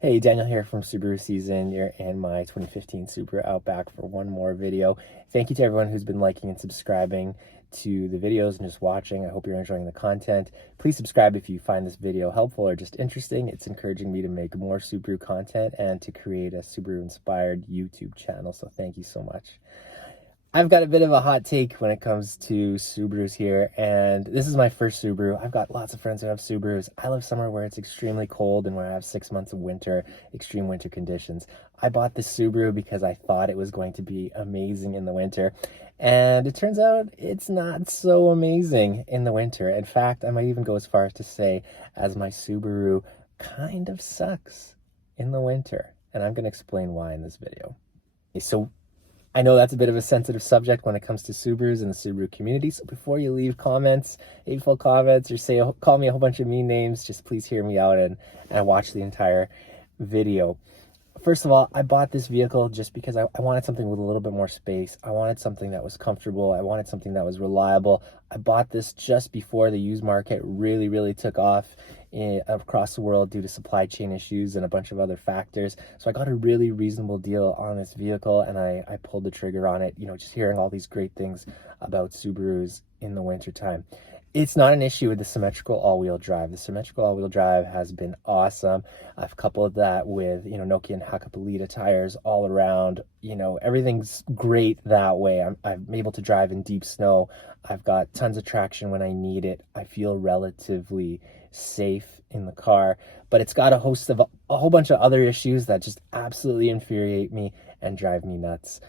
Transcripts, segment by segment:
Hey, Daniel here from Subaru Season. You're in my 2015 Subaru Outback for one more video. Thank you to everyone who's been liking and subscribing to the videos and just watching. I hope you're enjoying the content. Please subscribe if you find this video helpful or just interesting. It's encouraging me to make more Subaru content and to create a Subaru-inspired YouTube channel, so thank you so much. I've got a bit of a hot take when it comes to Subarus here, and this is my first Subaru. I've got lots of friends who have Subarus. I live somewhere where it's extremely cold and where I have 6 months of winter, extreme winter conditions. I bought this Subaru because I thought it was going to be amazing in the winter, and it turns out it's not so amazing in the winter. In fact, I might even go as far as to say as my Subaru kind of sucks in the winter, and I'm going to explain why in this video. So I know that's a bit of a sensitive subject when it comes to Subarus and the Subaru community, so before you leave comments, hateful comments, or call me a whole bunch of mean names, just please hear me out and watch the entire video. First of all, I bought this vehicle just because I wanted something with a little bit more space. I wanted something that was comfortable. I wanted something that was reliable. I bought this just before the used market really took off across the world due to supply chain issues and a bunch of other factors. So I got a really reasonable deal on this vehicle, and I pulled the trigger on it, just hearing all these great things about Subarus in the wintertime. It's not an issue with the symmetrical all-wheel drive. The symmetrical all-wheel drive has been awesome. I've coupled that with, Nokia and Hakkapeliitta tires all around. Everything's great that way. I'm able to drive in deep snow. I've got tons of traction when I need it. I feel relatively safe in the car, but it's got a whole bunch of other issues that just absolutely infuriate me and drive me nuts.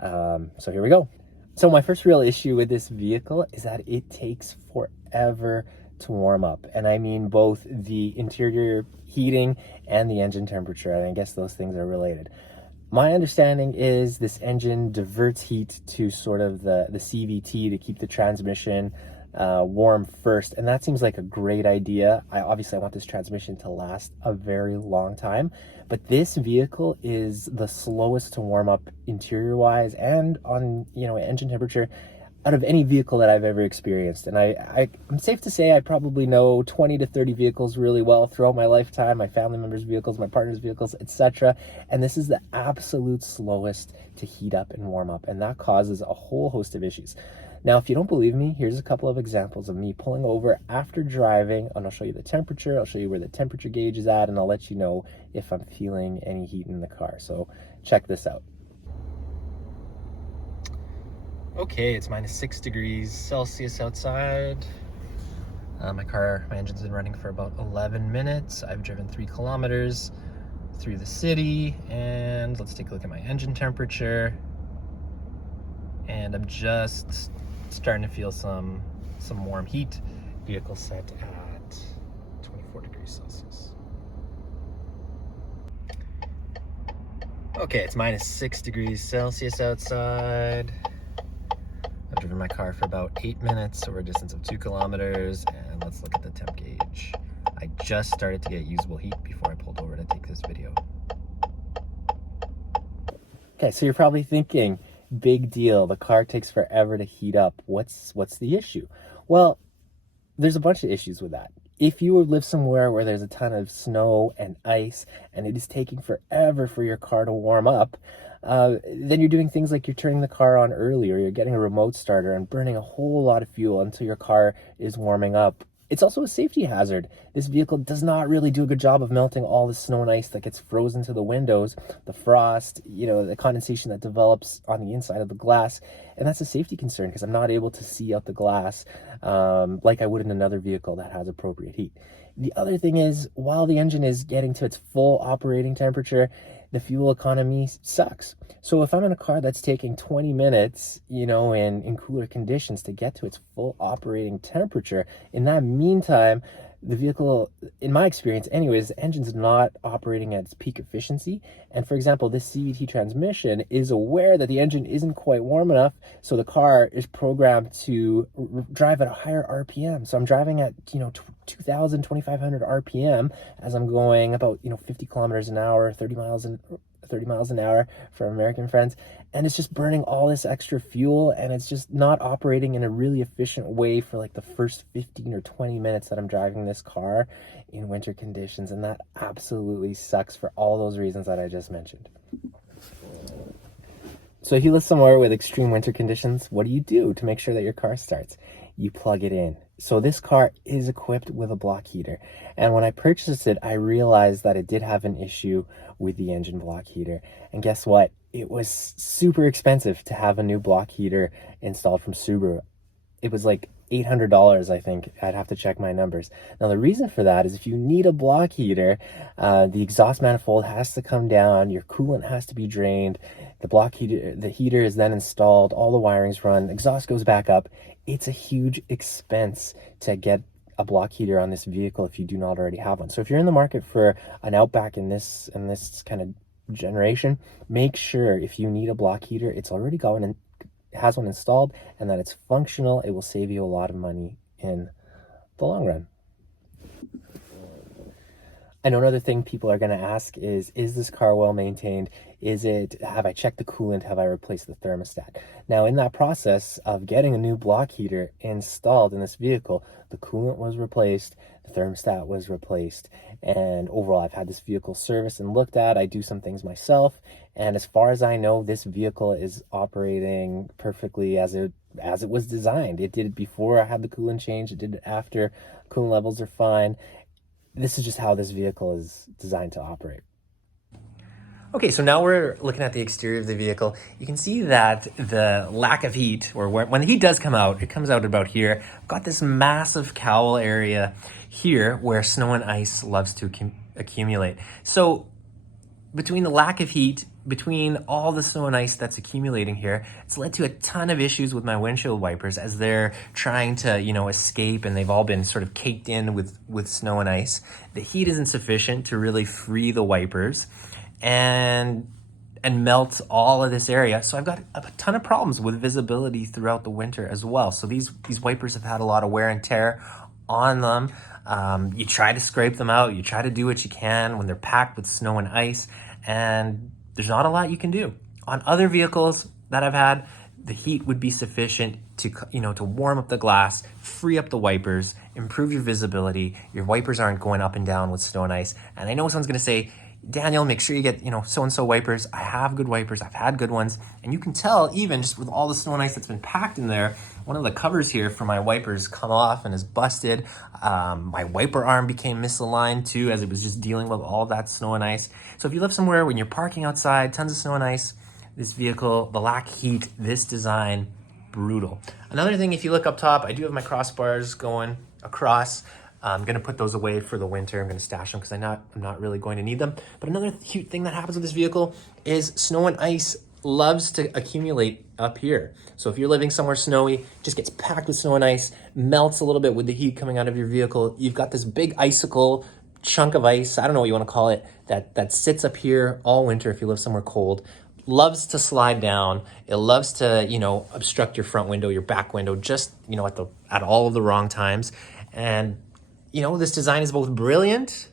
So here we go. So my first real issue with this vehicle is that it takes forever to warm up. And I mean both the interior heating and the engine temperature. And I guess those things are related. My understanding is this engine diverts heat to sort of the CVT to keep the transmission warm first, and that seems like a great idea. I want this transmission to last a very long time, but this vehicle is the slowest to warm up interior wise and on engine temperature out of any vehicle that I've ever experienced. And I'm safe to say I probably know 20 to 30 vehicles really well throughout my lifetime, my family members' vehicles, my partner's vehicles, etc. And this is the absolute slowest to heat up and warm up, and that causes a whole host of issues. Now, if you don't believe me, here's a couple of examples of me pulling over after driving, and I'll show you the temperature, I'll show you where the temperature gauge is at, and I'll let you know if I'm feeling any heat in the car. So check this out. Okay, it's -6 degrees Celsius outside. My engine's been running for about 11 minutes. I've driven 3 kilometers through the city, and let's take a look at my engine temperature. And I'm just starting to feel some warm heat. Vehicle set at 24 degrees Celsius. Okay, it's -6 degrees Celsius outside. I've driven my car for about 8 minutes over a distance of 2 kilometers, and let's look at the temp gauge. I just started to get usable heat before I pulled over to take this video. Okay, so you're probably thinking, big deal, the car takes forever to heat up. What's the issue? Well, there's a bunch of issues with that. If you live somewhere where there's a ton of snow and ice and it is taking forever for your car to warm up, then you're doing things like you're turning the car on early, or you're getting a remote starter and burning a whole lot of fuel until your car is warming up. It's also a safety hazard. This vehicle does not really do a good job of melting all the snow and ice that gets frozen to the windows, the frost, the condensation that develops on the inside of the glass. And that's a safety concern because I'm not able to see out the glass like I would in another vehicle that has appropriate heat. The other thing is, while the engine is getting to its full operating temperature, the fuel economy sucks. So if I'm in a car that's taking 20 minutes, in cooler conditions to get to its full operating temperature, in that meantime, the vehicle, in my experience anyways, the engine's not operating at its peak efficiency. And for example, this CVT transmission is aware that the engine isn't quite warm enough, so the car is programmed to drive at a higher RPM. So I'm driving at 2,000, 2,500 RPM as I'm going about 50 kilometers an hour, 30 30 miles an hour for American friends, and it's just burning all this extra fuel, and it's just not operating in a really efficient way for like the first 15 or 20 minutes that I'm driving this car in winter conditions, and that absolutely sucks for all those reasons that I just mentioned. So if you live somewhere with extreme winter conditions, what do you do to make sure that your car starts? You plug it in. So this car is equipped with a block heater. And when I purchased it, I realized that it did have an issue with the engine block heater. And guess what? It was super expensive to have a new block heater installed from Subaru. It was like $800, I think. I'd have to check my numbers. Now, the reason for that is if you need a block heater, the exhaust manifold has to come down, your coolant has to be drained, the heater is then installed, all the wiring's run, exhaust goes back up. It's a huge expense to get a block heater on this vehicle if you do not already have one. So if you're in the market for an Outback in this kind of generation, make sure if you need a block heater, it's already got one and has one installed, and that it's functional. It will save you a lot of money in the long run. I know another thing people are going to ask is this car well maintained? Have I checked the coolant? Have I replaced the thermostat? Now, in that process of getting a new block heater installed in this vehicle, the coolant was replaced, the thermostat was replaced, and overall I've had this vehicle serviced and looked at. I do some things myself, and as far as I know, this vehicle is operating perfectly as it was designed. It did it before I had the coolant change, it did it after. Coolant levels are fine. This is just how this vehicle is designed to operate. Okay, so now we're looking at the exterior of the vehicle. You can see that the lack of heat, or when the heat does come out, it comes out about here. I've got this massive cowl area here where snow and ice loves to accumulate. So between the lack of heat, between all the snow and ice that's accumulating here, it's led to a ton of issues with my windshield wipers as they're trying to, escape, and they've all been sort of caked in with snow and ice. The heat isn't sufficient to really free the wipers and melt all of this area. So I've got a ton of problems with visibility throughout the winter as well. So these wipers have had a lot of wear and tear on them. You try to scrape them out, you try to do what you can when they're packed with snow and ice, and there's not a lot you can do. On other vehicles that I've had, the heat would be sufficient to warm up the glass, free up the wipers, improve your visibility. Your wipers aren't going up and down with snow and ice. And I know someone's gonna say, Daniel, make sure you get, so-and-so wipers. I have good wipers, I've had good ones. And you can tell even just with all the snow and ice that's been packed in there, one of the covers here for my wipers come off and is busted. My wiper arm became misaligned too as it was just dealing with all that snow and ice. So if you live somewhere when you're parking outside, tons of snow and ice, this vehicle, the lack of heat, this design, brutal. Another thing, if you look up top, I do have my crossbars going across. I'm gonna put those away for the winter. I'm gonna stash them because I'm not really going to need them. But another cute thing that happens with this vehicle is snow and ice loves to accumulate up here. So if you're living somewhere snowy, it just gets packed with snow and ice, melts a little bit with the heat coming out of your vehicle. You've got this big icicle chunk of ice, I don't know what you want to call it, that sits up here all winter if you live somewhere cold. Loves to slide down. It loves to, obstruct your front window, your back window, just, at all of the wrong times. And this design is both brilliant,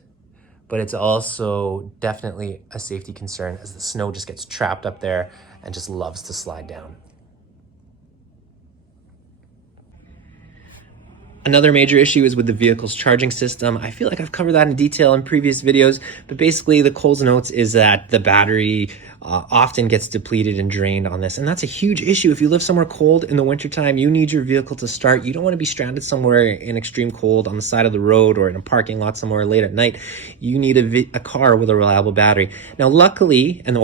but it's also definitely a safety concern as the snow just gets trapped up there and just loves to slide down. Another major issue is with the vehicle's charging system. I feel like I've covered that in detail in previous videos, but basically the Coles Notes is that the battery often gets depleted and drained on this. And that's a huge issue. If you live somewhere cold in the wintertime, you need your vehicle to start. You don't want to be stranded somewhere in extreme cold on the side of the road or in a parking lot somewhere late at night. You need a car with a reliable battery. Now, luckily, and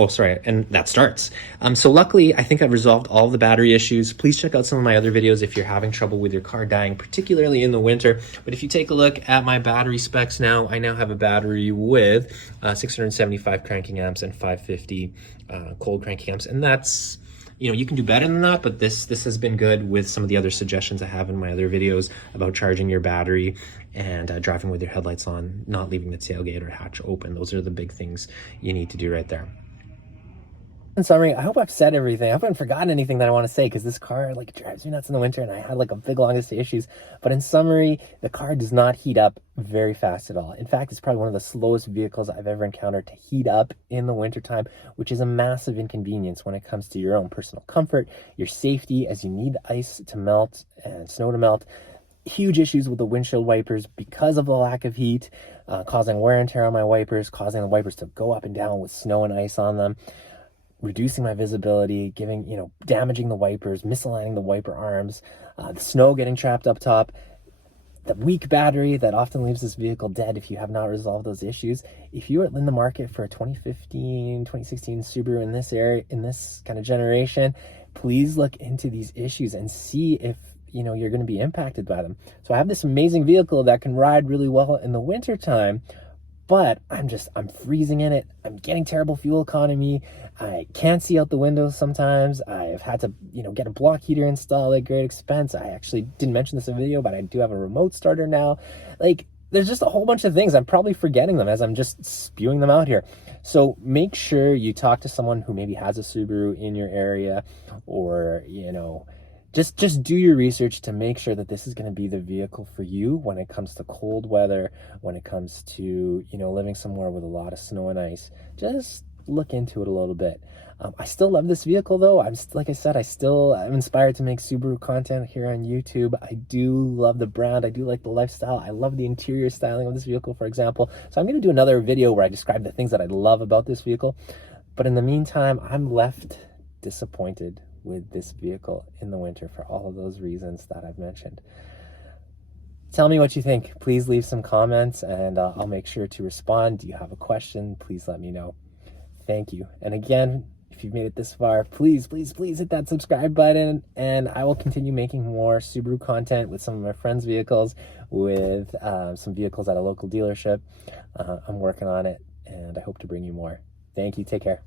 that starts. So luckily, I think I've resolved all the battery issues. Please check out some of my other videos if you're having trouble with your car dying, particularly in the winter. But if you take a look at my battery specs now, I now have a battery with 675 cranking amps and 550 cold cranking amps, and that's, you can do better than that, but this has been good with some of the other suggestions I have in my other videos about charging your battery and driving with your headlights on, not leaving the tailgate or hatch open. Those are the big things you need to do right there. In summary, I hope I've said everything. I haven't forgotten anything that I want to say, because this car like drives me nuts in the winter and I had like a big long list of issues. But in summary, the car does not heat up very fast at all. In fact, it's probably one of the slowest vehicles I've ever encountered to heat up in the wintertime, which is a massive inconvenience when it comes to your own personal comfort, your safety, as you need ice to melt and snow to melt. Huge issues with the windshield wipers because of the lack of heat, causing wear and tear on my wipers, causing the wipers to go up and down with snow and ice on them, reducing my visibility, damaging the wipers, misaligning the wiper arms, the snow getting trapped up top, the weak battery that often leaves this vehicle dead if you have not resolved those issues. If you are in the market for a 2015, 2016 Subaru in this area, in this kind of generation, please look into these issues and see if you're going to be impacted by them. So I have this amazing vehicle that can ride really well in the winter time, but I'm freezing in it. I'm getting terrible fuel economy. I can't see out the windows sometimes. I've had to, get a block heater installed at great expense. I actually didn't mention this in the video, but I do have a remote starter now. Like, there's just a whole bunch of things. I'm probably forgetting them as I'm just spewing them out here. So make sure you talk to someone who maybe has a Subaru in your area, or, just do your research to make sure that this is going to be the vehicle for you when it comes to cold weather, when it comes to, living somewhere with a lot of snow and ice. Just look into it a little bit. I still love this vehicle though. Like I said, I'm inspired to make Subaru content here on YouTube. I do love the brand. I do like the lifestyle. I love the interior styling of this vehicle, for example. So I'm going to do another video where I describe the things that I love about this vehicle. But in the meantime, I'm left disappointed with this vehicle in the winter for all of those reasons that I've mentioned. Tell me what you think. Please leave some comments and I'll make sure to respond. Do you have a question? Please let me know. Thank you. And again, if you've made it this far, please, please, please hit that subscribe button, and I will continue making more Subaru content with some of my friends' vehicles, with some vehicles at a local dealership. I'm working on it, and I hope to bring you more. Thank you. Take care.